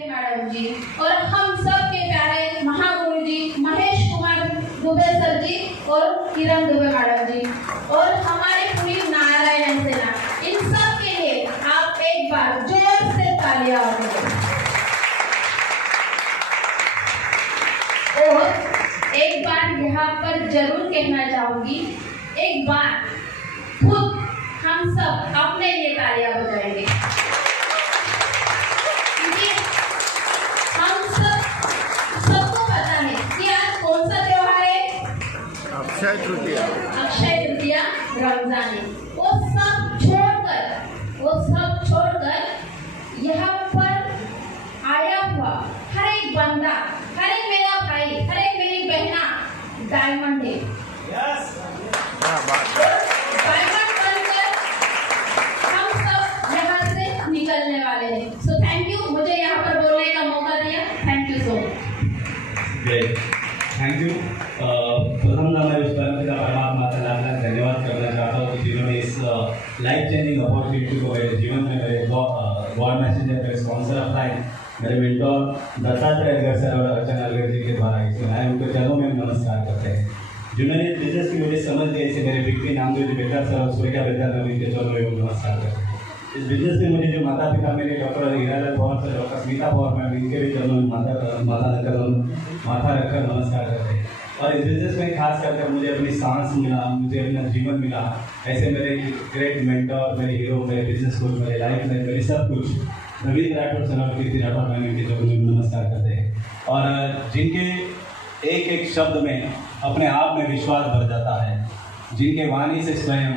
Madam जी और हम सब के प्यारे महागुरु जी महेश कुमार दुबे सर जी और किरण दुबे मैडम जी और हमारी पूरी नारायण सेना, इन सब के लिए आप एक बार जोर से तालियां बजाएं। और एक बार यहाँ पर जरूर कहना चाहूंगी, एक बार खुद हम सब अपने लिए तालियां बजाएंगे। अक्षय तृतीया रमजान, वो सब छोड़कर यहाँ पर आया हुआ हर एक बंदा, हर एक मेरा भाई, हर एक मेरी बहना डायमंड है। डायमंड बनकर हम सब यहाँ से निकलने वाले हैं। सो थैंक यू, मुझे यहाँ पर बोलने का मौका दिया। Thank you so much. Thank you. प्रथमतः मैं उस परमात्मा का लाख धन्यवाद करना चाहता हूँ कि जिन्होंने इस लाइफ चेंजिंग अपॉर्चुनिटी को मेरे जीवन में मेरे गॉड मैसेंजर, मेरे स्पॉन्सर ऑफ लाइफ, मेरे मेंटोर दत्तात्रेय अय्यर सर और अर्चना अय्यर जी के द्वारा इसे बनाए, उनके चरणों में नमस्कार करते हैं। जिन्होंने बिजनेस की मुझे समझ दी, ऐसे मेरे बिक्री नामदेव बेटा सर और सूर्या बेटा नवीन के चरणों में नमस्कार करते हैं। इस बिजनेस में मुझे जो माता पिता मेरे doctor Hiralal Pawar sir, doctor Smita Pawar ma'am, इनके भी चरणों में माथा रखकर नमस्कार करते हैं। और इस बिजनेस में खास करके मुझे अपनी सांस मिला, मुझे अपना जीवन मिला, ऐसे मेरे ग्रेट मेंटर, मेरे हीरो, मेरे बिजनेस कोच, मेरे लाइफ में मेरे सब कुछ नवीन राठौर सर और कीर्ति राठौर मैम, इनके चरणों में नमस्कार करते हैं। और जिनके एक एक शब्द में अपने आप में विश्वास भर जाता है, जिनके वाणी से स्वयं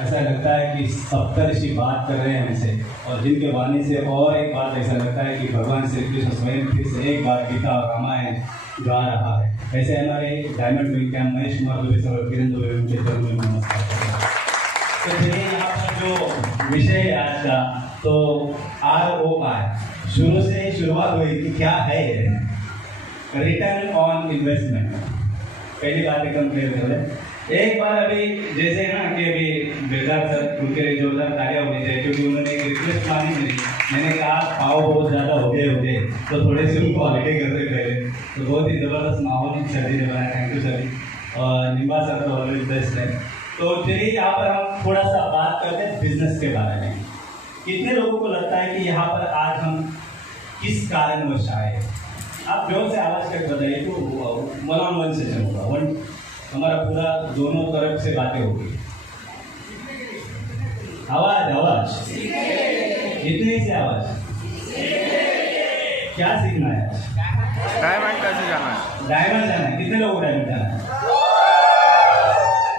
ऐसा लगता है कि सप्तऋषि बात कर रहे हैं हमसे, और जिनके वाणी से और एक बात ऐसा लगता है कि भगवान श्री कृष्ण स्वयं फिर से एक बार गीता और रामायण गा रहा है। ऐसे हमारे diamond wing camp Mahesh Kumar Dubey sir और किरण दुबे उनके चरणों में नमस्कार करते हैं। तो चलिए यहाँ पर जो विषय है आज का, तो ROI शुरू से ही शुरुआत हुई कि क्या है रिटर्न ऑन इन्वेस्टमेंट। पहली बात एकदम क्लियर कर लें। एक बार अभी जैसे ना कि अभी बेजार सर उनके लिए जोरदार तालियां होनी चाहिए, क्योंकि उन्होंने एक रिक्वेस्ट मानी थी। मैंने कहा भाव बहुत ज़्यादा हो गए तो थोड़े से उनको हॉलीडे कर दे पहले, तो बहुत ही ज़बरदस्त माहौल सर जी ने बनाया। थैंक यू सर जी। और निम्बा सर तो ऑलवेज बेस्ट है। तो चलिए यहाँ पर हम थोड़ा सा बात करते हैं बिजनेस के बारे में। कितने लोगों को लगता है कि यहाँ पर आज हम किस कारणवश आए? आप जोर से आवाज़ करके बताइए, तो 1-on-1 सेशन होगा, हमारा पूरा दोनों तरफ से बातें होगी। आवाज इतनी से आवाज क्या सीखना है? डायमंड कैसे जाना है? डायमंड जाना है। कितने लोगों को डायमंड जाना है?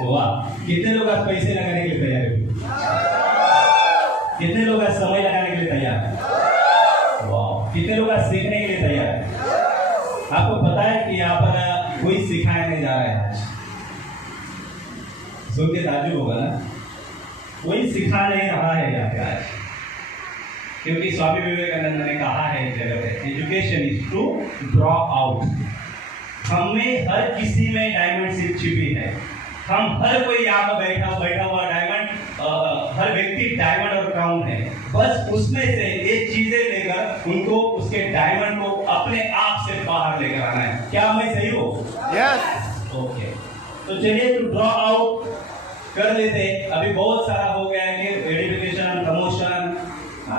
वाह। कितने लोग आज पैसे लगाने के लिए तैयार है? कितने लोग आज समय लगाने के लिए तैयार है? वाह। कितने लोग आज सीखने के लिए तैयार है? आपको पता है कि यहाँ पर कोई सिखाया नहीं जा रहा है आज, सुन के ताजुब होगा ना, कोई सिखा नहीं रहा है यहाँ पे आज, क्योंकि स्वामी विवेकानंद ने कहा है एक जगह पे, education is to draw out. हमें हर किसी में डायमंड सिर्फ छिपी है। हम हर कोई यहाँ पर बैठा हुआ डायमंड, हर व्यक्ति डायमंड और क्राउन है। बस उसमें से एक चीजें लेकर उनको उसके डायमंड को अपने आप से बाहर लेकर आना है। क्या मैं सही हूँ? यस। ओके। तो चलिए टू ड्रॉ आउट कर लेते। अभी बहुत सारा हो गया है कि वेरिफिकेशन, प्रमोशन,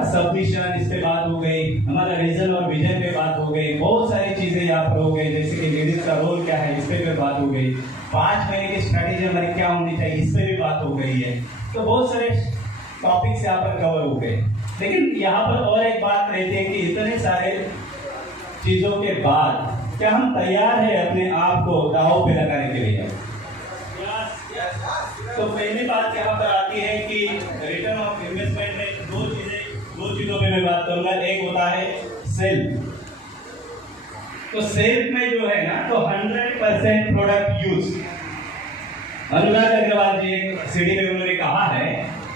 सबमिशन, इस पे बात हो गई, हमारा रीजन और विजन पे बात हो गई, बहुत सारी चीजें यहाँ पर हो गई, जैसे कि लेडीज का रोल क्या है इस पे बात हो गई, 5 महीने की स्ट्रैटेजी हमारी क्या होनी चाहिए इस पे भी बात हो गई है। तो बहुत सारे टॉपिक्स यहाँ पर कवर हो गए। लेकिन यहाँ पर और एक बात रहती है कि इतने सारे चीजों के बाद क्या हम तैयार है अपने आप को दांव पे लगाने के लिए? तो पहली बात यहाँ पर आती है कि रिटर्न ऑफ इन्वेस्टमेंट में दो चीजों में मैं बात करूंगा। एक होता है सेल्फ। तो सेल्फ में जो है ना, तो 100% प्रोडक्ट यूज। अनुराग अग्रवाल जी एक सीडी में उन्होंने कहा है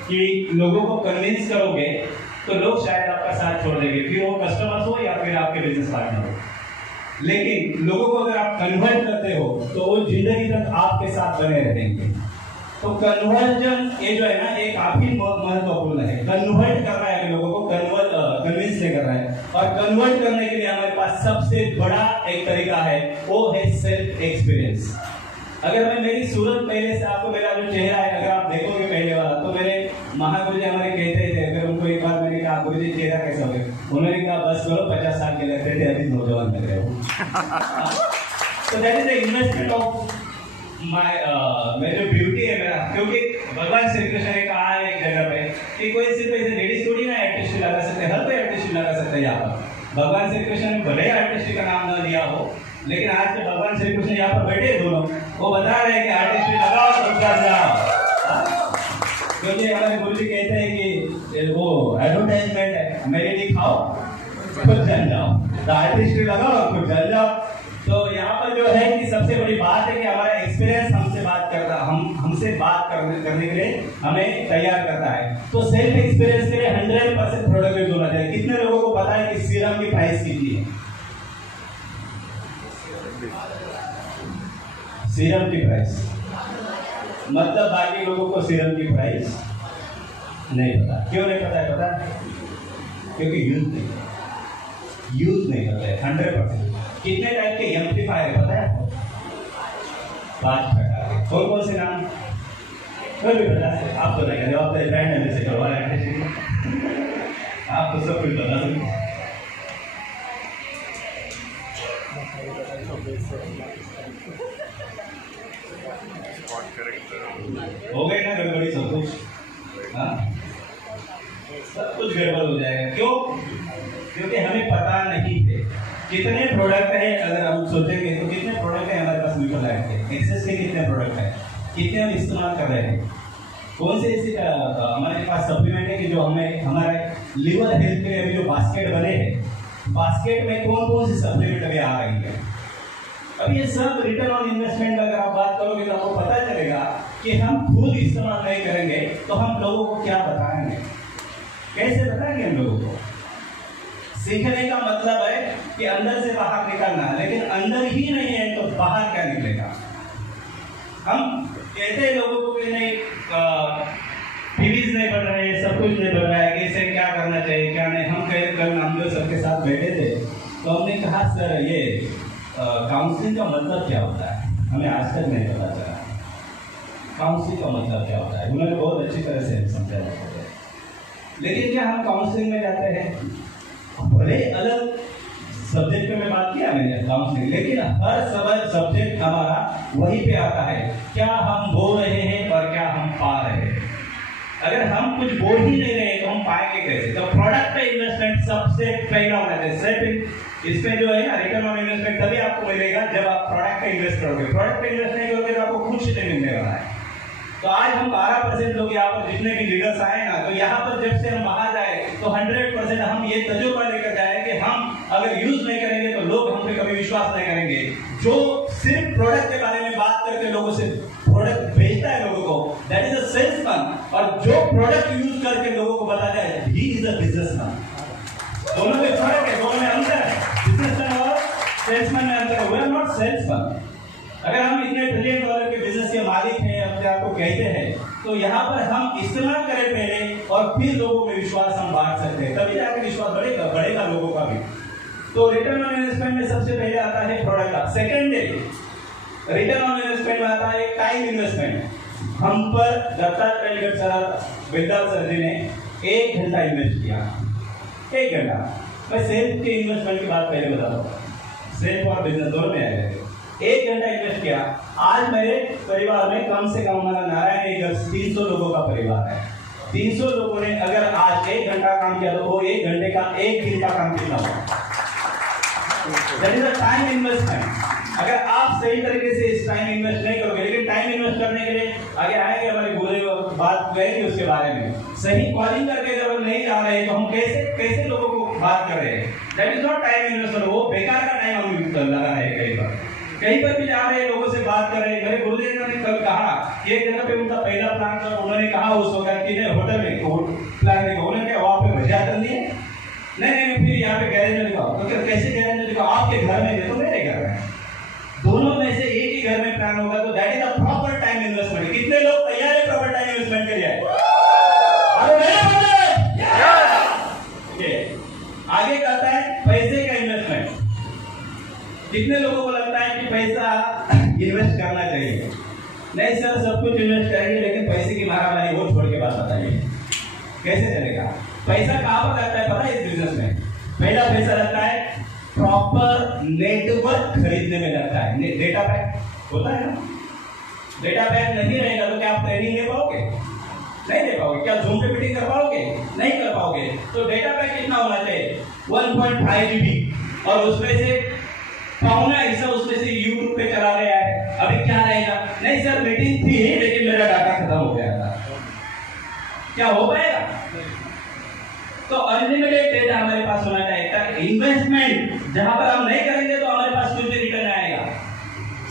कि लोगों को कन्विंस करोगे तो लोग शायद आपका साथ छोड़ देंगे, फिर वो कस्टमर्स हो या फिर आपके बिजनेस पार्टनर हो। लेकिन लोगों को अगर आप कन्वर्ट करते हो तो वो जिंदगी तक आपके साथ बने रहेंगे। तो कन्वर्जन ये जो है ना, ये काफी महत्वपूर्ण है। कन्वर्ट कर रहा है लोगों को, कन्विंस नहीं कर रहा है। और कन्वर्ट करने के लिए हमारे पास सबसे बड़ा एक तरीका है, वो है सेल्फ एक्सपीरियंस। अगर मैं मेरी सूरत पहले से आपको, मेरा जो चेहरा है अगर आप देखोगे पहले वाला, तो मेरे महागुरु जी हमारे कहते थे, अगर उनको एक बार मैंने कहा गुरु जी चेहरा कैसा हो गया, उन्होंने कहा बस करो 50 साल के लगते थे, अभी नौजवान लग रहे हो। तो that is the investment of मेरी जो ब्यूटी है मेरा, क्योंकि भगवान श्री कृष्ण ने कहा है एक जगह पे कि कोई सिर्फ ऐसे लेडीज थोड़ी ना आर्टिस्ट लगा सकते, हर कोई आर्टिस्ट लगा सकता है। यहाँ पर भगवान श्री कृष्ण ने भले आर्टिस्ट का नाम न लिया हो, लेकिन आज के भगवान श्री कृष्ण यहाँ पर बैठे दोनों, वो बता रहे हैं कि आर्टिस्ट लगाओ तो कर जाओ। क्योंकि हमारे गुरु जी कहते हैं कि वो एडवर्टाइजमेंट है, मेरे दिखाओ खुद जल जाओ, तो आर्टिस्ट लगाओ खुद जल जाओ। तो यहाँ पर जो है कि सबसे बड़ी बात है कि हमारा एक्सपीरियंस हमसे बात करता, हमसे बात करने के लिए हमें तैयार करता है। तो सेल्फ एक्सपीरियंस के लिए 100% प्रोडक्ट यूज होना चाहिए। कितने लोगों को पता है कि सीरम की प्राइस कितनी है? सीरम की प्राइस मतलब बाकी लोगों को सीरम की प्राइस नहीं पता। क्यों नहीं पता है? पता क्योंकि यूज नहीं करते हैं 100%। कितने टाइप के एम्पलीफायर पता है आपको? 5 प्रकार के। कौन कौन से नाम? कोई भी बता सकते? आप तो नहीं, आप तो ब्रांड में से करवा रहे हैं, आप तो सब कुछ बता सकते। हो गई ना गड़बड़ी सब कुछ? हाँ, सब कुछ गड़बड़ हो जाएगा। क्यों? क्योंकि हमें पता नहीं है कितने प्रोडक्ट है। अगर हम सोचेंगे तो कितने प्रोडक्ट है हमारे पास म्यूचुअल लाइफ के, एक्सेस के कितने प्रोडक्ट है, कितने हम इस्तेमाल कर रहे हैं, कौन से ऐसे हमारे पास सप्लीमेंट है कि जो हमें हमारे लिवर हेल्थ के लिए अभी जो बास्केट बने हैं, बास्केट में कौन कौन सी सप्लीमेंट अभी आ रही है। अब ये सब रिटर्न ऑन इन्वेस्टमेंट अगर आप बात करोगे तो आपको पता चलेगा कि हम खुद इस्तेमाल नहीं करेंगे तो हम लोगों को क्या बताएंगे, कैसे बताएंगे हम लोगों को। सीखने का मतलब है कि अंदर से बाहर निकलना, लेकिन अंदर ही नहीं है तो बाहर क्या निकलेगा। हम कहते हैं लोगों को कि नहीं फीस नहीं बढ़ रहे हैं, सब कुछ नहीं बढ़ रहा है, कैसे क्या करना चाहिए क्या नहीं। हम लोग सबके साथ बैठे थे तो हमने कहा सर ये काउंसलिंग का मतलब क्या होता है, हमें आज तक नहीं पता चला काउंसलिंग का मतलब क्या होता है। उन्होंने बहुत अच्छी तरह से समझाया, लेकिन क्या हम काउंसलिंग में जाते हैं? भले अलग सब्जेक्ट पे मैं बात किया मैंने काउंसलिंग, लेकिन हर सब्जेक्ट हमारा वहीं पे आता है, क्या हम बोल रहे हैं और क्या हम पा रहे हैं। अगर हम कुछ बोल ही नहीं रहे तो हम पाएंगे कैसे। तो प्रोडक्ट पे इन्वेस्टमेंट सबसे पहला होना चाहिए। सिर्फ इसमें जो है ना रिटर्न ऑन इन्वेस्टमेंट तभी आपको मिलेगा जब आप प्रोडक्ट पे इन्वेस्ट करोगे। प्रोडक्ट पे इन्वेस्ट नहीं करोगे तो आपको कुछ नहीं मिलने वाला है। तो आज हम 12% लोग यहाँ पर जितने भी लीडर्स आए ना, तो यहाँ पर जब से हम बाहर जाए तो 100% हम ये तजुर्बा लेकर जाए कि हम अगर यूज नहीं करेंगे तो लोग हम पे कभी विश्वास नहीं करेंगे। जो सिर्फ प्रोडक्ट के बारे में बात करके लोगों से प्रोडक्ट बेचता है लोगों को, दैट इज अ सेल्समैन। और जो प्रोडक्ट यूज करके लोगों को बताता है, ही इज अ बिजनेसमैन। दोनों में फर्क है, दोनों में अंतर है। बिजनेसमैन और सेल्समैन में अंतर है। We are not salesman. अगर हम इतने $1 ट्रिलियन के बिजनेस के मालिक हैं, अपने आप को कहते हैं, तो यहाँ पर हम इस्तेमाल करें पहले और फिर लोगों में विश्वास हम बांट सकते हैं, तभी जाकर विश्वास बढ़ेगा लोगों का भी। तो रिटर्न ऑन इन्वेस्टमेंट में सबसे पहले आता है प्रोडक्ट का। सेकेंड रिटर्न ऑन इन्वेस्टमेंट में आता है टाइम इन्वेस्टमेंट। हम पर दत्तात्रेय सर विद्याल सर जी ने 1 घंटा इन्वेस्ट किया। 1 घंटा। मैं सेल्फ के इन्वेस्टमेंट की बात पहले बताता हूँ, सेल्फ और बिजनेस दोनों में आएगा। 1 घंटा इन्वेस्ट किया। आज मेरे परिवार में कम से कम हमारा नारायण एगर्स 300 लोगों का परिवार है। 300 लोगों ने अगर आज 1 घंटा काम किया तो वो 1 घंटे का 1 दिन का काम कितना होगा। That is a time investment. अगर आप सही तरीके से इस टाइम इन्वेस्ट नहीं करोगे, लेकिन टाइम इन्वेस्ट करने के लिए आगे आएंगे हमारे गुरु बात करेंगे उसके बारे में। सही कॉलिंग करके जब हम नहीं जा रहे हैं तो हम कैसे लोगों को बात कर रहे हैं। That is not time investment. वो बेकार का टाइम हम लगा रहे हैं। कहीं पर भी जा रहे हैं, लोगों से बात कर रहे हैं। मेरे गुरुदेव ने कल कहा कि एक जगह पे उनका पहला प्लान था, उन्होंने कहा उस वक्त कि होटल में प्लान देखा, उन्होंने कहा वहाँ पे भजिया कर लिए। नहीं, फिर यहाँ पे गैरेज में दिखाओ। तो कैसे गैरेज में दिखाओ? आपके घर में देखो, मेरे घर में, दोनों में से एक ही घर में प्लान होगा। तो that is a proper time investment. कितने लोग तैयार है प्रॉपर टाइम इन्वेस्टमेंट के लिए? आगे कहता है कितने लोगों को लगता है कि पैसा इन्वेस्ट करना चाहिए? नहीं सर, सब कुछ इन्वेस्ट करेंगे लेकिन पैसे की मारामारी वो छोड़ के बात बताइए, कैसे चलेगा? पैसा कहाँ पर लगता है पता है इस बिजनेस में? पहला पैसा लगता है प्रॉपर नेटवर्क खरीदने में लगता है। डेटा पैक होता है ना, डेटा पैक नहीं रहेगा तो क्या आप ट्रेनिंग ले पाओगे? नहीं ले पाओगे। क्या जूम पे मीटिंग कर पाओगे? नहीं कर पाओगे। तो डेटा पैक कितना होना चाहिए? 1.5 GB, और उसमें से पौना हिस्सा उसमें से यूट्यूब पे चला रहा है। अभी क्या रहेगा? नहीं सर, मीटिंग थी लेकिन मेरा डाटा खत्म हो गया था। क्या हो पाएगा? तो अनलिमिटेड डेटा हमारे पास होना चाहिए ताकि इन्वेस्टमेंट जहां पर हम नहीं करेंगे तो हमारे पास कुछ भी रिटर्न आएगा।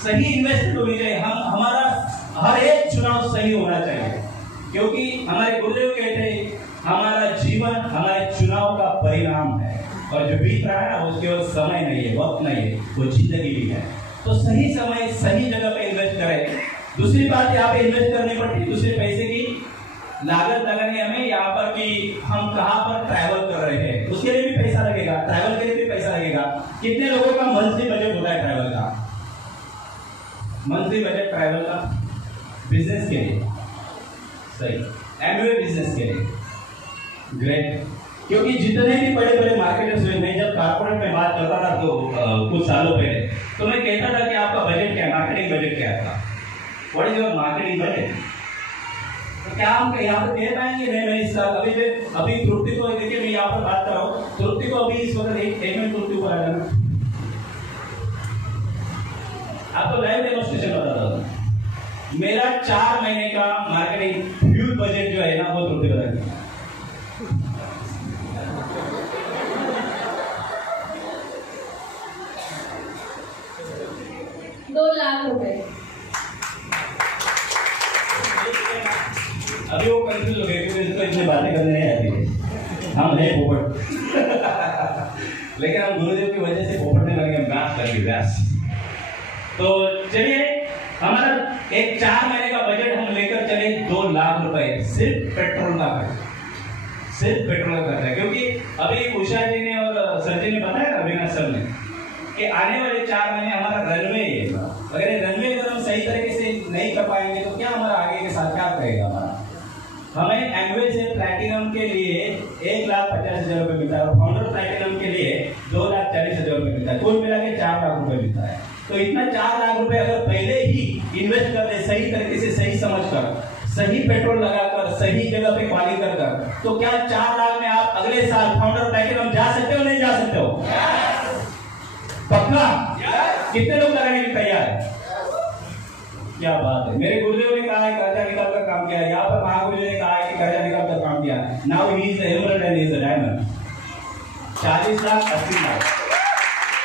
सही इन्वेस्टमेंट होनी चाहिए। हमारा हर एक चुनाव सही होना चाहिए, क्योंकि हमारे गुरुदेव कहते हैं हमारा जीवन हमारे चुनाव का परिणाम है, और जो बीत रहा है ना उसके केवल समय नहीं है, वक्त नहीं है, वो जिंदगी भी है। तो सही समय सही जगह पे इन्वेस्ट करें। दूसरी बात यहाँ पे इन्वेस्ट करनी पड़ती है, दूसरे पैसे की लागत लगानी हमें यहाँ पर कि हम कहाँ पर ट्रैवल कर रहे हैं, उसके लिए भी पैसा लगेगा, ट्रैवल के लिए भी पैसा लगेगा। कितने लोगों का मंथली बजट होता है ट्रैवल का? मंथली बजट ट्रैवल का बिजनेस के लिए सही, एमवे बिजनेस के लिए ग्रेट। क्योंकि जितने भी बड़े बड़े मार्केटर्स हुए, मैं जब कारपोरेट में बात करता था तो कुछ सालों पहले, तो मैं कहता था कि आपका बजट क्या है, मार्केटिंग बजट क्या था, what is your marketing budget? तो क्या हम यहाँ पे कह पाएंगे? नहीं, इस साल अभी तृप्ति को देखिए, मैं यहाँ पर बात कर रहा हूँ, तृप्ति को अभी इस वक्त एक मिनट तृप्ति को आ जाना, आपको लाइव डेमोन्स्ट्रेशन बताता हूँ। मेरा 4 महीने का मार्केटिंग फ्यूल बजट जो है ना वो तृप्ति बताएंगे। 2 लाख रुपए। अभी वो कंफ्यूज हो गए क्योंकि इसको इतनी बातें करने नहीं आती है, हम है पोपट लेकिन हम गुरुदेव की वजह से पोपट ने लगे व्यास कर ली, व्यास। तो चलिए, हमारा एक 4 महीने का बजट हम लेकर चले 2 लाख रुपए सिर्फ पेट्रोल का खर्च, सिर्फ पेट्रोल का खर्चा। क्योंकि अभी उषा जी ने और सर जी ने बताया ना, अविनाश सर ने, कि आने वाले 4 महीने हमारा रनवे है। अगर रनवे अगर हम सही तरीके से नहीं कर पाएंगे तो क्या हमारा आगे के साथ क्या करेगा हमारा? हमें एमवे से प्लैटिनम के लिए 1,50,000 रुपए मिलता है, और फाउंडर प्लैटिनम के लिए 2,40,000 रुपए मिलता है, कुल मिला के 4 लाख रुपए मिलता है। तो इतना 4 लाख रुपए अगर पहले ही इन्वेस्ट कर दे सही तरीके से, सही समझ कर, सही पेट्रोल लगाकर, सही जगह पे क्वालिटी कर, तो क्या 4 लाख में आप अगले साल फाउंडर प्लैटिनम जा सकते हो? नहीं जा सकते हो? पक्का? कितने लोग लगाने के तैयार है? क्या बात है। मेरे गुरुदेव ने कहा है कर्जा निकाल कर काम किया है, यहाँ पर महागुरु ने कहा है कि कर्जा निकाल कर काम किया है। Now he is emerald and is a diamond. 40 lakh 80 lakh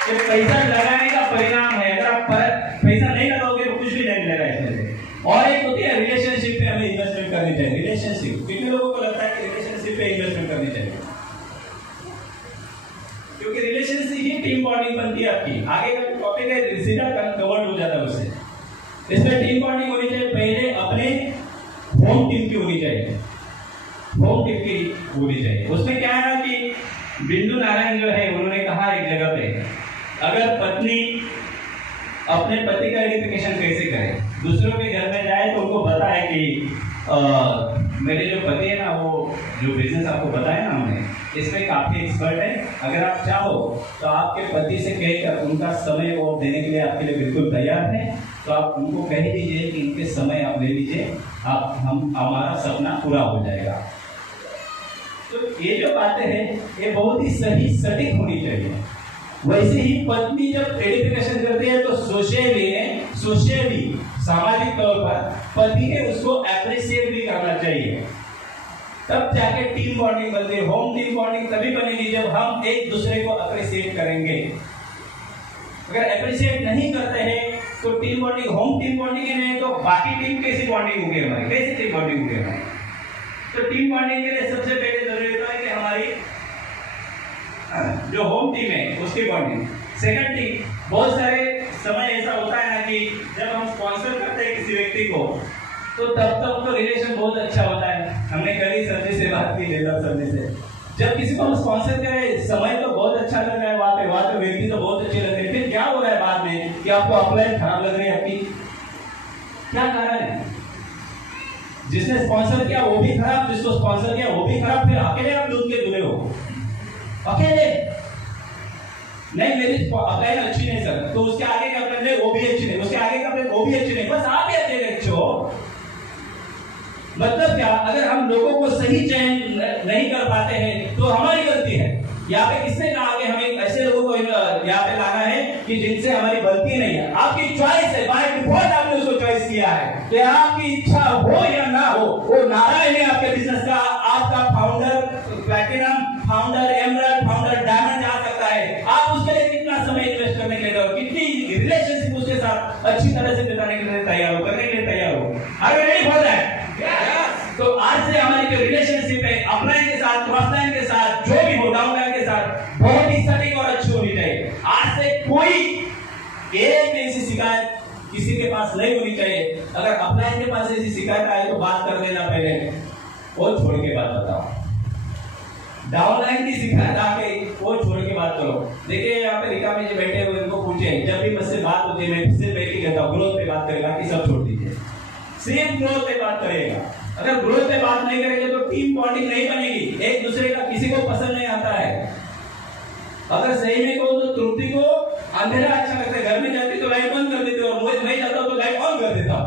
ये पैसा लगाने का परिणाम है। अगर आप पैसा नहीं लगाओगे तो कुछ भी नहीं मिलेगा इसमें से। और एक होती है रिलेशनशिप पे हमें इन्वेस्टमेंट करनी चाहिए। रिलेशनशिप, कितने लोगों को लगता है कि रिलेशनशिप पे इन्वेस्टमेंट करनी चाहिए? क्योंकि रिलेशनशिप ही टीम बॉन्डिंग बनती है आपकी। आगे का टॉपिक है सीधा कवर्ड हो जाता है उससे। इसमें टीम बॉन्डिंग होनी चाहिए। पहले अपने होम टीम की होनी चाहिए, होम टीम की होनी चाहिए। उसमें क्या है कि बिंदु नारायण जो है उन्होंने कहा एक जगह पे, अगर पत्नी अपने पति का आइडेंटिफिकेशन कैसे करे, दूसरों के घर में जाए तो उनको बताए कि मेरे जो पति है ना, वो जो बिजनेस आपको बताया ना हमने, इसमें काफी एक्सपर्ट है। अगर आप चाहो तो आपके पति से कहकर उनका समय वो देने के लिए आपके लिए बिल्कुल तैयार है, तो आप उनको कह दीजिए कि इनके समय आप ले लीजिए, आप हमारा सपना पूरा हो जाएगा। तो ये जो बातें हैं ये बहुत ही सही सटीक होनी चाहिए। वैसे ही पत्नी जब एडिफिकेशन करती है तो सोशली सामाजिक तौर पर पति ने उसको अप्रिशिएट भी करना चाहिए, तब जाके टीम बॉन्डिंग बनती है। होम टीम बॉन्डिंग तभी बनेगी जब हम एक दूसरे को अप्रिशिएट करेंगे। अगर अप्रिशिएट नहीं करते हैं तो team bonding, home team bonding ही नहीं तो बाकी टीम कैसी बॉन्डिंग होगी हमारी, कैसी टीम बॉन्डिंग होगी हमारी? तो टीम बॉन्डिंग के लिए सबसे पहले जरूरी होता है कि हमारी जो होम टीम है उसकी बॉन्डिंग। सेकंड टीम, बहुत सारे समय ऐसा होता है ना कि जब हम स्पॉन्सर करते हैं किसी व्यक्ति को तो तब तक तो रिलेशन बहुत अच्छा होता है। हमने कल ही सर जी से बात की, लेबर सर जी से, जब किसी को हम स्पॉन्सर करें समय तो बहुत अच्छा लग रहा है, वहाँ पे व्यक्ति तो बहुत अच्छे लग रहे हैं, फिर क्या हो रहा है बाद हैं कि आपको अपलाइन खराब लग रही है आपकी? क्या कारण है? जिसने स्पॉन्सर किया वो भी खराब, जिसको स्पॉन्सर किया वो भी खराब, फिर अकेले आप दूध के दूल्हे हो, अकेले। नहीं मेरी अपलाइन अच्छी नहीं सर, तो उसके आगे का अपलाइन वो भी अच्छी नहीं, उसके आगे का अपलाइन वो भी अच्छी नहीं, बस आप ही अच्छे हो। मतलब क्या? अगर हम लोगों को सही चयन नहीं कर पाते हैं तो हमारी गलती है। यहाँ पे किसने कहा कि हमें ऐसे लोगों को यहाँ पे लाना है कि जिनसे हमारी गलती नहीं है? आपकी चॉइस है, बाय डिफॉल्ट आपने उसको चॉइस किया है कि आपकी इच्छा हो या ना हो, वो नारायण है आपके बिजनेस का, आपका founder platinum, founder emerald, founder diamond जा सकता है। आप उसके लिए कितना समय इन्वेस्ट करने के लिए, कितनी रिलेशनशिप उसके साथ अच्छी तरह से बिताने के लिए तैयार हो, करने के लिए तैयार हो? अगर नहीं बोल रहा है तो आज से हमारी जो रिलेशनशिप है अपलाइन के साथ, क्रॉसलाइन के साथ, जो भी हो, डाउनलाइन के साथ, बहुत ही सटीक और अच्छी होनी चाहिए। आज से कोई एक भी ऐसी शिकायत किसी के पास नहीं होनी चाहिए। अगर अपलाइन के पास ऐसी शिकायत आए तो बात कर लेना पहले, वो छोड़ के बात बताओ। डाउनलाइन की शिकायत आके वो छोड़ के बात करो। देखिए यहाँ पे रिका में जो बैठे हुए उनको पूछे, जब भी मुझसे बात होती है मैं सिर्फ एक ही कहता हूँ, ग्रोथ पे बात करेगा कि सब छोड़ दीजिए, सिर्फ ग्रोथ पे बात करेगा। अगर ग्रोथ पे बात नहीं करेंगे तो टीम बॉन्डिंग नहीं बनेगी, एक दूसरे का किसी को पसंद नहीं आता है। अगर सही में कहूं तो तृप्ति को अंधेरा अच्छा लगता है, घर में जाती तो लाइट बंद कर देती और मोहित नहीं जाता तो लाइट ऑन कर देता,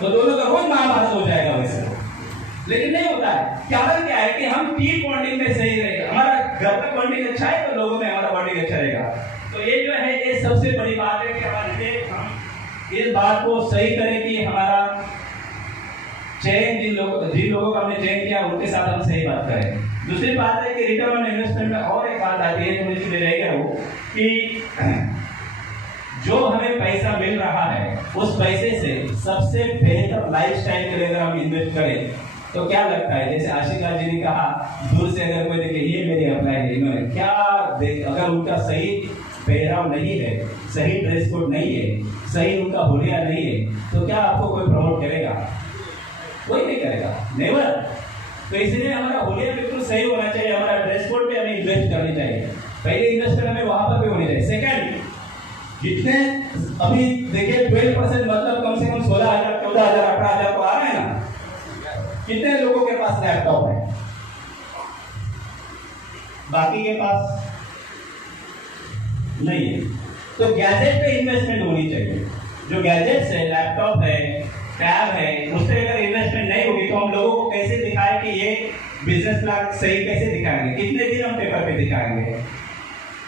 तो दोनों का रोज महाभारत हो जाएगा वैसे। लेकिन नहीं होता है। कारण क्या है कि हम टीम बॉन्डिंग में सही रहेगा, हमारा घर का बॉन्डिंग अच्छा है तो लोगों में हमारा बॉन्डिंग अच्छा रहेगा। तो ये जो है ये सबसे बड़ी बात है कि हमारे हम इस बात को सही करें कि हमारा चयन जिन लोगों का हमने चयन किया उनके साथ हम सही बात करें। दूसरी बात है कि रिटर्न ऑन इन्वेस्टमेंट में और एक बात आती है, थोड़ी सी मैं रह गया हूँ कि जो हमें पैसा मिल रहा है उस पैसे से सबसे बेहतर लाइफस्टाइल के लिए अगर हम इन्वेस्ट करें तो क्या लगता है? जैसे आशिका जी ने कहा, दूर से अगर कोई देखे ये मेरे अप्लाई है, इन्होंने क्या अगर उनका सही पहराव नहीं है, सही ड्रेस कोड नहीं है, सही उनका हुलिया नहीं है, तो क्या आपको कोई प्रमोट करेगा? कोई नहीं करेगा, नेवर। तो इसलिए हमारा हुलिया बिल्कुल सही होना चाहिए, हमारा ड्रेस कोड पे हमें इन्वेस्ट करनी चाहिए। पहले इन्वेस्टर हमें वहां पर भी होनी चाहिए। सेकंड, जितने अभी देखिए 12% मतलब कम से कम 16,000, 14,000, 18,000 तो आ रहा है ना। कितने लोगों के पास लैपटॉप है? बाकी के पास नहीं है। तो गैजेट पे इन्वेस्टमेंट होनी चाहिए। जो गैजेट्स है, लैपटॉप है, टैब है, उस पर अगर इन्वेस्टमेंट नहीं होगी तो हम लोगों को कैसे दिखाएं कि ये बिजनेस प्लान सही कैसे दिखाएंगे? कितने दिन हम पेपर पे दिखाएंगे?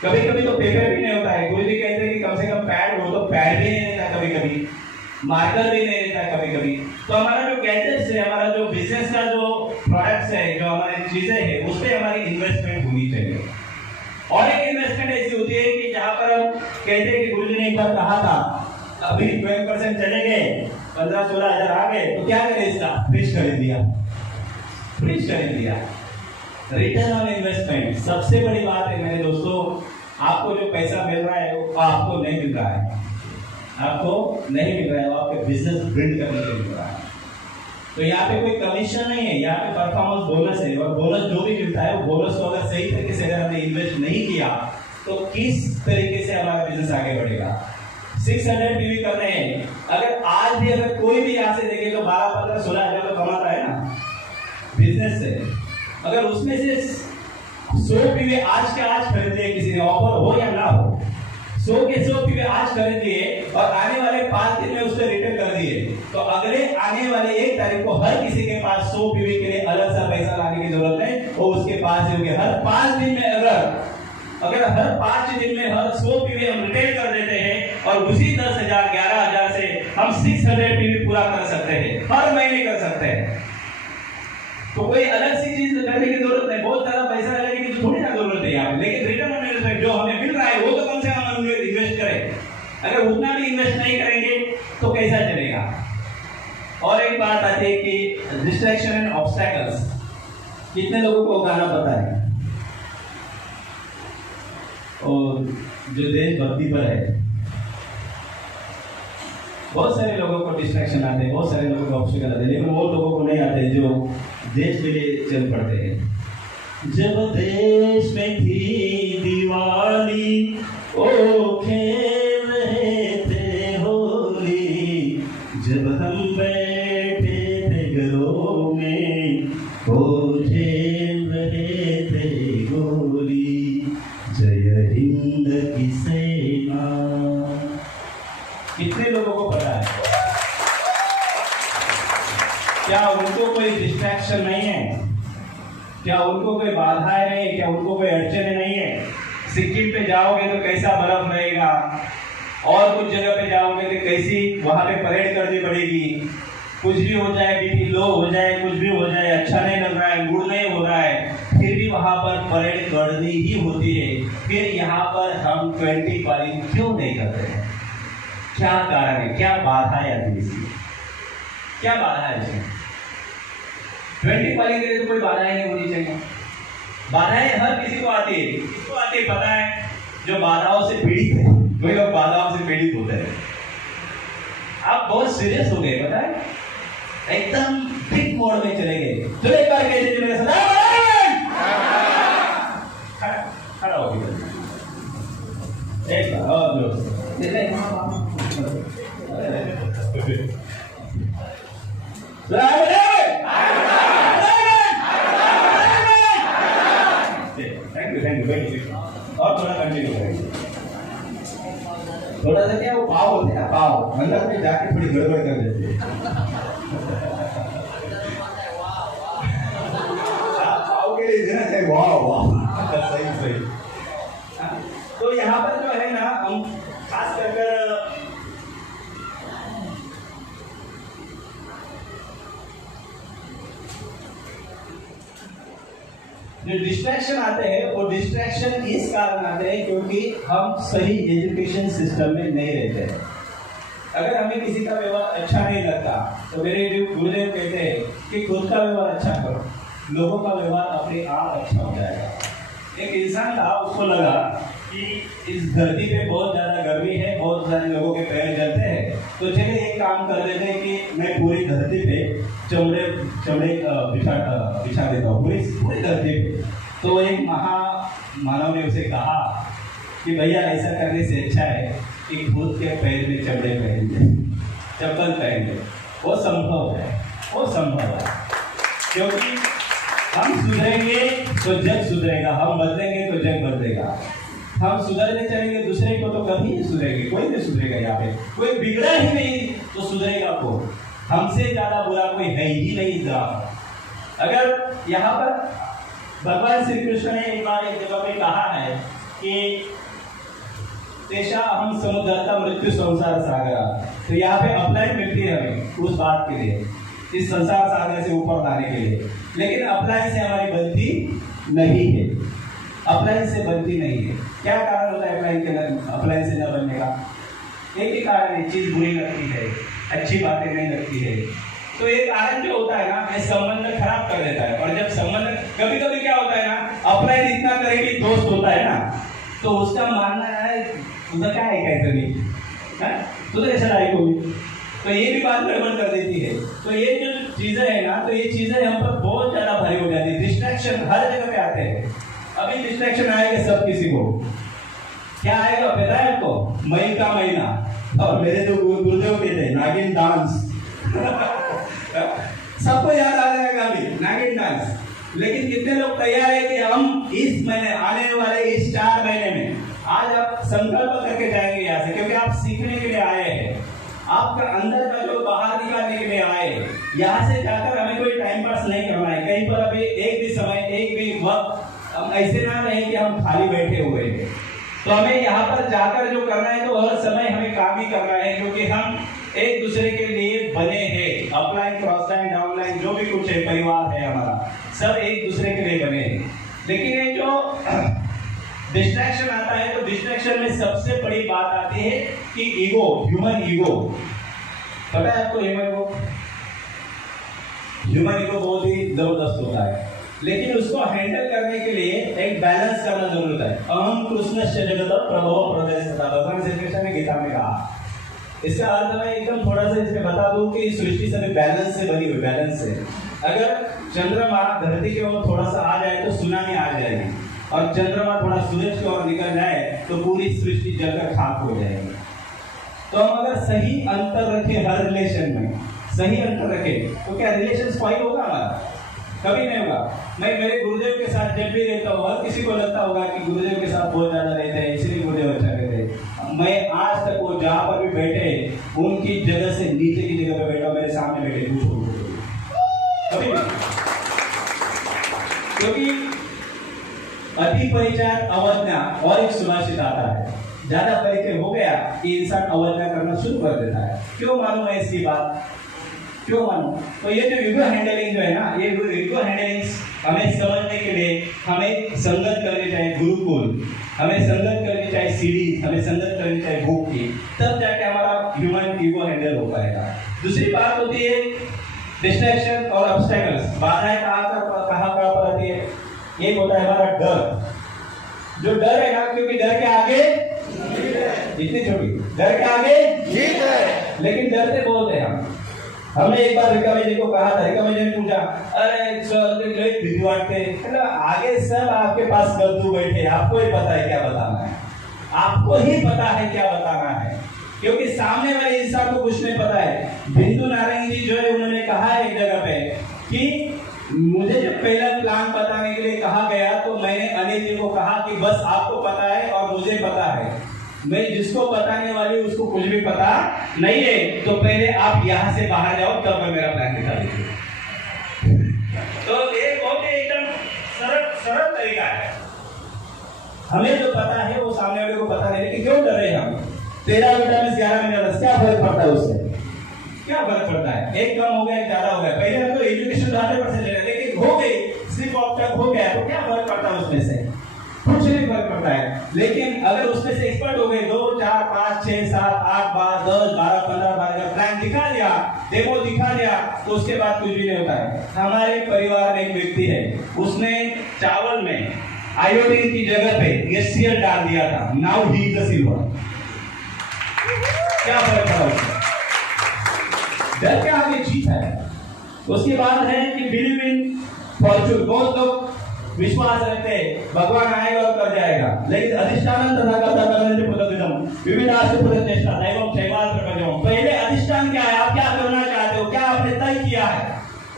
कभी कभी तो पेपर भी नहीं होता है। गुरुजी कहते हैं कि कम से कम पैड हो, तो पैड भी नहीं रहता, कभी कभी मार्कर भी नहीं रहता कभी कभी। तो हमारा जो गैजेट्स है, हमारा जो बिजनेस का जो प्रोडक्ट्स है, जो हमारी चीजें हैं, उस पर हमारी इन्वेस्टमेंट होनी चाहिए। और एक इन्वेस्टमेंट ऐसी होती है कि जहां पर हम कहते हैं कि गुरुजी ने एक बार कहा था, अभी 12% चले गए, 15-16,000 आ गए, तो क्या करें? इसका फ्रिज खरीद दिया, फ्रिज खरीद दिया। रिटर्न ऑन इन्वेस्टमेंट सबसे बड़ी बात है मेरे दोस्तों। आपको जो पैसा मिल रहा है वो आपको नहीं मिल रहा है, आपको नहीं मिल रहा है, वो आपके बिजनेस बिल्ड करने के लिए मिल रहा है। तो यहाँ पे कोई कमीशन नहीं है, यहाँ पे परफॉर्मेंस बोनस है। और बोनस जो भी मिलता है वो बोनस को अगर सही तरीके से अगर हमने इन्वेस्ट नहीं किया तो किस तरीके से हमारा बिजनेस आगे बढ़ेगा? 600 टीवी कर रहे हैं, अगर आज भी अगर कोई भी यहाँ से देखे तो 12-15-16,000 तो कमाता है ना बिजनेस से। अगर उसमें से 100 पीवी आज के आज खरीद दिए, किसी ने ऑफर हो या ना हो, 100 के 100 पीवी आज खरीद दिए और आने वाले 5 दिन में उससे रिटर्न कर दिए, तो अगले आने वाले 1 तारीख को हर किसी के पास 100 पीवी के लिए अलग सा पैसा लाने की जरूरत है, वो उसके पास ही होंगे। हर 5 दिन में अगर हर 5 दिन में हर 100 पीवी हम रिटेल कर देते हैं और उसी 10,000 11,000 से हम 600 पीवी पूरा कर सकते हैं, हर महीने कर सकते हैं। तो कोई अलग सी चीज करने की जरूरत नहीं, बहुत ज्यादा पैसा लगाने की थोड़ी ना जरूरत है यहाँ पे। लेकिन रिटर्न ऑन इन्वेस्टमेंट जो हमें मिल रहा है वो तो कम से कम हम इन्वेस्ट करें। अगर उतना भी इन्वेस्ट नहीं करेंगे तो कैसा चलेगा? और एक बात आती है कि डिस्ट्रैक्शन एंड ऑब्स्टैकल्स। कितने लोगों को गाना पता है? और जो देशभक्ति पर है, बहुत सारे लोगों को डिस्ट्रैक्शन आते हैं, बहुत सारे लोगों को ऑब्स्टेकल आते हैं, लेकिन वो लोगों को नहीं आते जो देश के लिए चल पड़ते हैं। जब देश में थी दिवाली, ओ खेल रहे कितने लोगों को पता है? क्या उनको कोई डिस्ट्रैक्शन नहीं है? क्या उनको कोई बाधाएं नहीं है? क्या उनको कोई अड़चने नहीं है? सिक्किम पे जाओगे तो कैसा बर्फ रहेगा, और कुछ जगह पे जाओगे तो कैसी वहां पे परेड करनी पड़ेगी। कुछ भी हो जाए, बीपी लो हो जाए, कुछ भी हो जाए, अच्छा नहीं लग रहा है, मूड नहीं हो रहा है, फिर भी वहां पर परेड करनी ही होती है। फिर यहाँ पर हम 20 पालिंग क्यों नहीं करते हैं? क्या कारण है? क्या बाधा है अभी इसकी? क्या बाधा है इसमें? 20 पालिंग के लिए तो कोई बाधाएं नहीं होनी चाहिए। बाधाएं हर किसी को आती है। किसको आती है पता है? जो बाधाओं से पीड़ित है, वही लोग बाधाओं से पीड़ित होते हैं। आप बहुत सीरियस हो गए, पता है, एकदम बिग मोड में चले गए। तो एक बार कहते थे मेरे साथ खड़ा हो गया, एक बार और जोर थैंक यू। और थोड़ा कंटिन्यू करेंगे। थोड़ा सा क्या वो पाव होते हैं ना, पाव अंदर में जाके थोड़ी गड़बड़ कर देते हैं। पाव के लिए देना चाहिए वाह वाह, सही सही। तो यहाँ पर जो है ना, हम खास कर जो डिस्ट्रैक्शन आते हैं, वो डिस्ट्रैक्शन इस कारण आते हैं क्योंकि हम सही एजुकेशन सिस्टम में नहीं रहते हैं। अगर हमें किसी का व्यवहार अच्छा नहीं लगता तो मेरे गुरुदेव कहते हैं कि खुद का व्यवहार अच्छा करो, लोगों का व्यवहार अपने आप अच्छा हो जाएगा। एक इंसान था, उसको लगा कि इस धरती पे बहुत ज़्यादा गर्मी है, बहुत सारे लोगों के पैर जलते हैं, तो चलिए एक काम कर देते हैं कि मैं पूरी धरती पे चमड़े बिछा देता हूँ, पूरी धरती पे। तो एक महामानव ने उसे कहा कि भैया ऐसा करने से अच्छा है कि खुद के पैर में चमड़े पहन ले, चप्पल पहन ले। वो संभव है, वो संभव है, क्योंकि हम सुधरेंगे तो जग सुधरेगा, हम बदलेंगे तो जग बदलेगा। हम सुधरने चलेंगे दूसरे को तो कभी नहीं सुधरेंगे, कोई नहीं सुधरेगा। यहाँ पे कोई बिगड़ा ही नहीं तो सुधरेगा कौन? हमसे ज्यादा बुरा कोई है ही नहीं इस जगह। अगर यहाँ पर भगवान श्री कृष्ण ने एक बार एक जगह पे कहा है कि तेषा हम समुद्रता मृत्यु संसार सागरा, तो यहाँ पे अप्लाई मिलती है हमें उस बात के लिए, इस संसार सागर से ऊपर लाने के लिए। लेकिन अप्लाई से हमारी बनती नहीं है, अप्लाई से बनती नहीं है। क्या कारण होता है अप्लाई से न बनने का? एक ही कारण है, चीज बुरी लगती है, अच्छी बातें नहीं लगती है। तो एक कारण जो होता है ना, ये संबंध खराब कर देता है। और जब संबंध कभी कभी क्या होता है ना, अप्लाई इतना करे कि दोस्त होता है ना, तो उसका मानना है उसका क्या है, कैसे नहीं तो ऐसा लाइक होगी, तो ये भी बात गड़बड़ कर देती है। तो ये जो चीजें है ना, तो ये चीजें हम पर बहुत ज्यादा भारी हो जाती है। डिस्ट्रैक्शन हर जगह पे आते हैं। अभी डिस्ट्रैक्शन आएगा सब किसी को, क्या आएगा पता है आपको? मई का महीना, और मेरे जो गुरुदेव कहते हैं नागिन डांस सबको याद आ जाएगा अभी नागिन डांस। लेकिन कितने लोग तैयार है कि हम इस महीने, आने वाले इस 4 महीने में, आज आप संकल्प करके जाएंगे यहाँ से, क्योंकि आप सीखने के लिए आए हैं, आपका अंदर का जो बाहर निकालने के लिए आए। यहाँ से जाकर हमें कोई टाइम पास नहीं करना है कहीं पर। अभी एक भी समय, एक भी वक्त हम ऐसे ना रहे कि हम खाली बैठे हुए हैं। तो हमें यहाँ पर जाकर जो करना है, तो हर समय हमें काम ही करना है, क्योंकि हम एक दूसरे के लिए बने हैं। Upline, cross line, down line, जो भी कुछ है, परिवार है हमारा, सब एक दूसरे के लिए बने हैं। लेकिन ये जो डिस्ट्रैक्शन आता है, तो डिस्ट्रैक्शन में सबसे बड़ी बात आती है कि ईगो, ह्यूमन ईगो। पता है आपको ह्यूमन ईगो? ह्यूमन ईगो बहुत ही जबरदस्त होता है, लेकिन उसको हैंडल करने के लिए एक बैलेंस करना जरूरत है। अहम कृष्णस्य जगत प्रभव प्रदर्शिता, भगवान श्री कृष्ण ने गीता में कहा। इसका अर्थ मैं एकदम थोड़ा सा इसमें बता दूं कि सृष्टि सभी बैलेंस से बनी हुई, बैलेंस से। अगर चंद्रमा धरती के ओर थोड़ा सा आ जाए तो सुनामी आ जाएगी, और चंद्रमा थोड़ा सूरज की ओर निकल जाए तो पूरी सृष्टि जलकर खाक हो जाएगी। तो हम अगर सही अंतर रखें हर रिलेशन में, सही अंतर रखें, तो क्या रिलेशन स्पॉइल होगा हमारा? कभी नहीं होगा। मैं मेरे गुरुदेव के साथ जब भी रहता हूँ, हर किसी को लगता होगा कि गुरुदेव के साथ बहुत ज्यादा रहते हैं, इसलिए गुरुदेव अच्छा रहते हैं। मैं आज तक वो जहाँ पर भी बैठे उनकी जगह से नीचे की जगह पे बैठा, मेरे सामने बैठे, पूछो कभी भी। क्योंकि अति परिचय अवज्ञा, और एक सुभाषित आता है, ज्यादा परिचय हो गया कि इंसान अवज्ञा करना शुरू कर देता है। क्यों मालूम है इसकी बात? क्यों मालूम? तो ये जो ईगो हैंडलिंग जो है ना, ये ईगो हैंडलिंग हमें समझने के लिए हमें संगत करनी चाहिए गुरुकुल, हमें संगत करनी चाहिए सीरीज, हमें संगत करनी चाहिए बुक की, तब जाके हमारा ह्यूमन ईगो हैंडल हो पाएगा। दूसरी बात होती है डिस्ट्रैक्शन और ऑब्स्टेकल्स, बाधाएं कहाँ पर आती है? एक होता है हमारा डर, जो डर है ना, क्योंकि डर के आगे इतनी छोटी, डर के आगे जीत है, लेकिन डरते बहुत है हम। हमने एक बार रिका जी को कहा था, रिका जी ने पूछा, अरे सर भीड़ बांटते, आगे सब आपके पास गद्दू बैठे, आपको ही पता है क्या बताना है, आपको ही पता है क्या बताना है, क्योंकि सामने वाले इंसान को कुछ नहीं पता है। बिंदु नारायण जी जो है उन्होंने कहा है एक जगह पे कि मुझे जब पहला प्लान बताने के लिए कहा गया तो मैंने अनिल जी को कहा कि बस आपको पता है और मुझे पता है, मैं जिसको बताने वाली उसको कुछ भी पता नहीं है, तो पहले आप यहाँ से बाहर जाओ तब मैं मेरा प्लान दिखा दीजिए। तो ये बहुत एकदम सरल तरीका है, हमें जो पता है वो सामने वाले को पता नहीं, लेकिन क्यों डरे हम? 13 विटामिन 11 मिनरल्स, क्या फर्क पड़ता है उससे? क्या फर्क पड़ता है? एक कम हो गया, एक ज्यादा हो गया, पहले हम तो एजुकेशन 100% ले रहे, लेकिन हो गई सिर्फ अब तक हो गया, तो क्या फर्क पड़ता है उसमें से? कुछ नहीं फर्क पड़ता है। लेकिन अगर उसमें से एक्सपर्ट हो गए, 2 4 5 6 7 8 10 12 15 12 प्लान दिखा दिया, डेमो दिखा दिया, तो उसके बाद कुछ भी नहीं होता है। हमारे परिवार में एक व्यक्ति है, उसने चावल में आयोडीन की जगह पे HCl डाल दिया था, now he is the silver. क्या फर्क पड़ा उसमें? डर के आगे जीत है। उसके बाद है कि बिलीव इन फॉर्चून, बहुत लोग विश्वास रखते हैं भगवान आएगा और कर जाएगा, लेकिन अधिष्ठान तथा कर्ता करने पुत्रम विविधास्ते पुत्रचेष्टा दैवम क्षैमात्र प्रजम। पहले अधिष्ठान क्या है, आप क्या करना चाहते हो, क्या आपने तय किया है,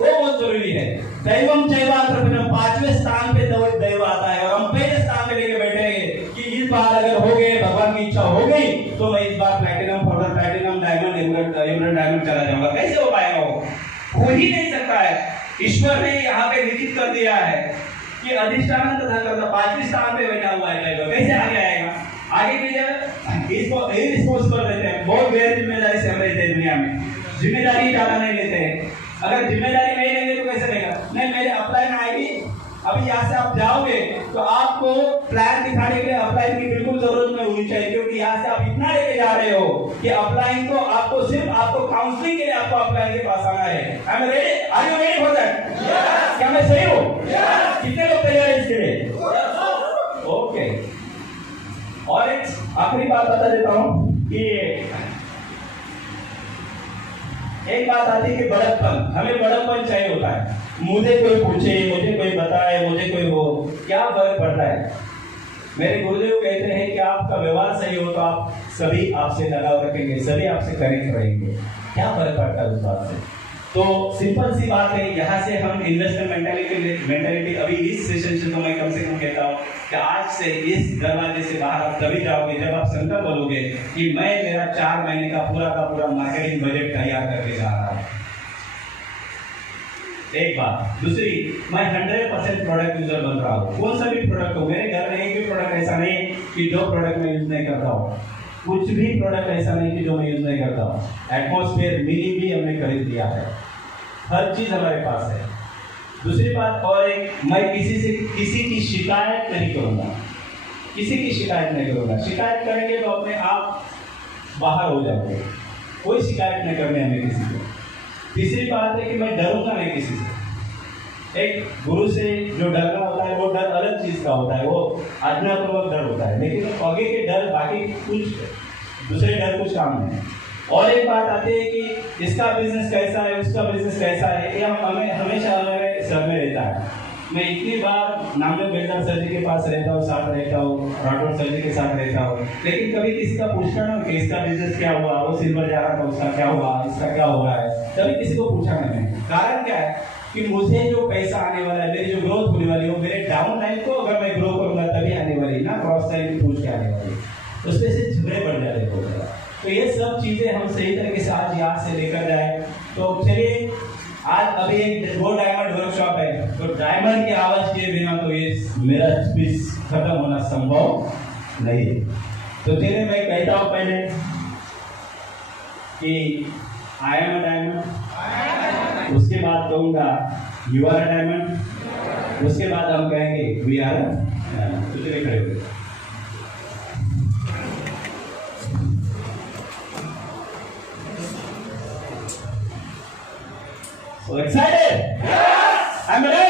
वो बहुत जरूरी है। दैवम क्षैमात्र प्रजम, 5वें स्थान पे दैव आता है, और हम पहले स्थान पे लेके बैठेंगे कि इस बार अगर हो गए, भगवान की इच्छा हो गई, तो मैं इस बार platinum, further platinum, diamond, emerald diamond चला जाऊंगा। कैसे हो पाएगा? वो हो ही नहीं सकता है। ईश्वर ने यहाँ पे लिखित कर दिया है कि अधिष्ठान तथा कर्ता 5वें स्थान पे बैठा हुआ है, कैसे आगे आएगा? आगे भी इसको इररिस्पॉन्सिबल रहते हैं, बहुत गैर जिम्मेदारी से हम रहते हैं दुनिया में, जिम्मेदारी ज्यादा नहीं लेते हैं। अगर जिम्मेदारी नहीं लेंगे तो कैसे रहेगा? नहीं, मेरे अप्लाई में आएगी, अभी यहाँ से आप जाओगे तो आपको प्लान दिखाने के लिए अप्लाइन की बिल्कुल जरूरत नहीं होनी चाहिए, क्योंकि यहाँ से आप इतना लेके जा रहे हो कि अप्लाइन को आपको सिर्फ आपको काउंसलिंग के लिए आपको अप्लाइन के पास आना है। I am ready, are you ready for that? क्या मैं सही हूँ? कितने लोग तैयार है इसके लिए? ओके। और एक आखिरी बात बता देता हूँ कि एक बात आती है कि बड़प्पन, हमें बड़प्पन चाहिए होता है, मुझे कोई पूछे, मुझे कोई बताए, मुझे कोई हो, क्या फर्क पड़ता है? मेरे गुरुदेव कहते हैं कि आपका व्यवहार सही हो तो आप सभी आपसे लगाव रखेंगे, सभी आपसे कनेक्ट रहेंगे। क्या फर्क पड़ता है उस बात से? तो सिंपल सी बात है, यहाँ से हम इन्वेस्टमेंट मेंटालिटी अभी इस सेशन से तो मैं कम से कम कहता हूँ कि आज से इस दरवाजे से बाहर आप तभी जाओगे जब आप संकल्प बोलोगे कि मैं मेरा 4 महीने का पूरा मार्केटिंग बजट तैयार करके जा रहा हूँ। एक बात। दूसरी, मैं 100% प्रोडक्ट यूजर बन रहा हूँ। कौन सा भी प्रोडक्ट हो, मेरे घर में एक भी प्रोडक्ट ऐसा नहीं कि जो प्रोडक्ट मैं यूज नहीं करता हूँ, कुछ भी प्रोडक्ट ऐसा नहीं कि जो मैं यूज नहीं करता हूँ। एटमॉस्फेयर मिनी भी हमने खरीद लिया है, हर चीज हमारे पास है। दूसरी बात और एक, मैं किसी की शिकायत नहीं करूंगा, किसी की शिकायत नहीं करूंगा। शिकायत करेंगे तो अपने आप बाहर हो जाओगे, कोई शिकायत नहीं करनी हमें किसी को। तीसरी बात है कि मैं डरूंगा नहीं किसी से। एक गुरु से जो डरना होता है वो डर अलग चीज का होता है, वो आज्ञापूर्वक डर होता है, लेकिन आगे के डर बाकी कुछ दूसरे डर कुछ काम नहीं। और एक बात आती है कि इसका बिजनेस कैसा है, उसका बिजनेस कैसा है, ये हमें हमेशा हमारे सर में रहता है। मैं इतनी बार नामदेव बेलदार सर जी के पास रहता हूँ, साथ रहता हूँ, राठौर सर जी के साथ रहता हूँ, लेकिन कभी किसी का पूछता ना कि इसका बिजनेस क्या हुआ, वो सिल्वर जा रहा था उसका क्या हुआ, इसका क्या हो रहा है, कभी किसी को पूछा मैंने। कारण क्या है कि मुझे जो पैसा आने वाला है, मेरी जो ग्रोथ होने वाली है, मेरे डाउन लाइन को अगर मैं ग्रो करूंगा तभी आने वाली, ना क्रॉस लाइन पूछ के आने वाली, उसमें से झगड़े बढ़ जाते हैं। तो ये सब चीजें हम सही तरीके से आज यहाँ से लेकर जाए। तो चलिए, आज अभी एक गो डायमंड वर्कशॉप है, तो डायमंड की आवाज के बिना तो ये मेरा स्पीच खत्म होना संभव नहीं है। तो चलिए मैं कहता हूँ पहले कि आई एम अ डायमंड, उसके बाद कहूँगा यू आर अ डायमंड, उसके बाद हम कहेंगे वी आर अ डायमंड। तो चलिए खड़े हो। So excited? Yes! I'm ready.